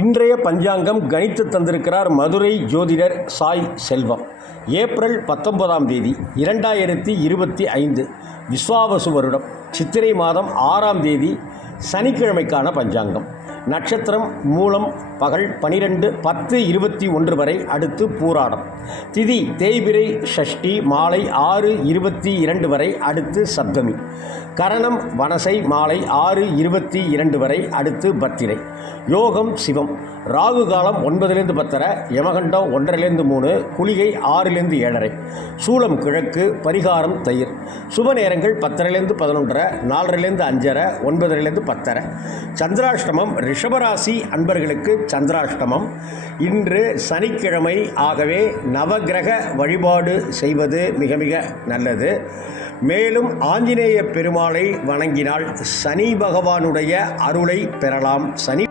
இன்றைய பஞ்சாங்கம் கணித்து தந்திருக்கிறார் மதுரை ஜோதிடர் சாய் செல்வம். ஏப்ரல் 19ஆம் தேதி 2025 விஸ்வாவசு வருடம் சித்திரை மாதம் 6ஆம் தேதி சனிக்கிழமைக்கான பஞ்சாங்கம். நட்சத்திரம் மூலம் பகல் 12:10:21 வரை, அடுத்து பூராடம். திதி தேய்பிரை ஷஷ்டி மாலை 6:22 வரை, அடுத்து சப்தமி. கரணம் வனசை மாலை 6:22 வரை, அடுத்து பத்திரை. யோகம் சிவம். ராகு காலம் 9-10, யமகண்டம் 1:30-3, குளிகை 6-7:30. சூலம் கிழக்கு, பரிகாரம் தயிர். சுப நேரங்கள் 10:11, 4:05, 9:10. சந்திராஷ்டமம் ரிஷபராசி அன்பர்களுக்கு சந்திராஷ்டமம். இன்று சனிக்கிழமை, ஆகவே நவகிரக வழிபாடு செய்வது மிக மிக நல்லது. மேலும் ஆஞ்சநேய பெருமாளை வணங்கினால் சனி பகவானுடைய அருளை பெறலாம். சனி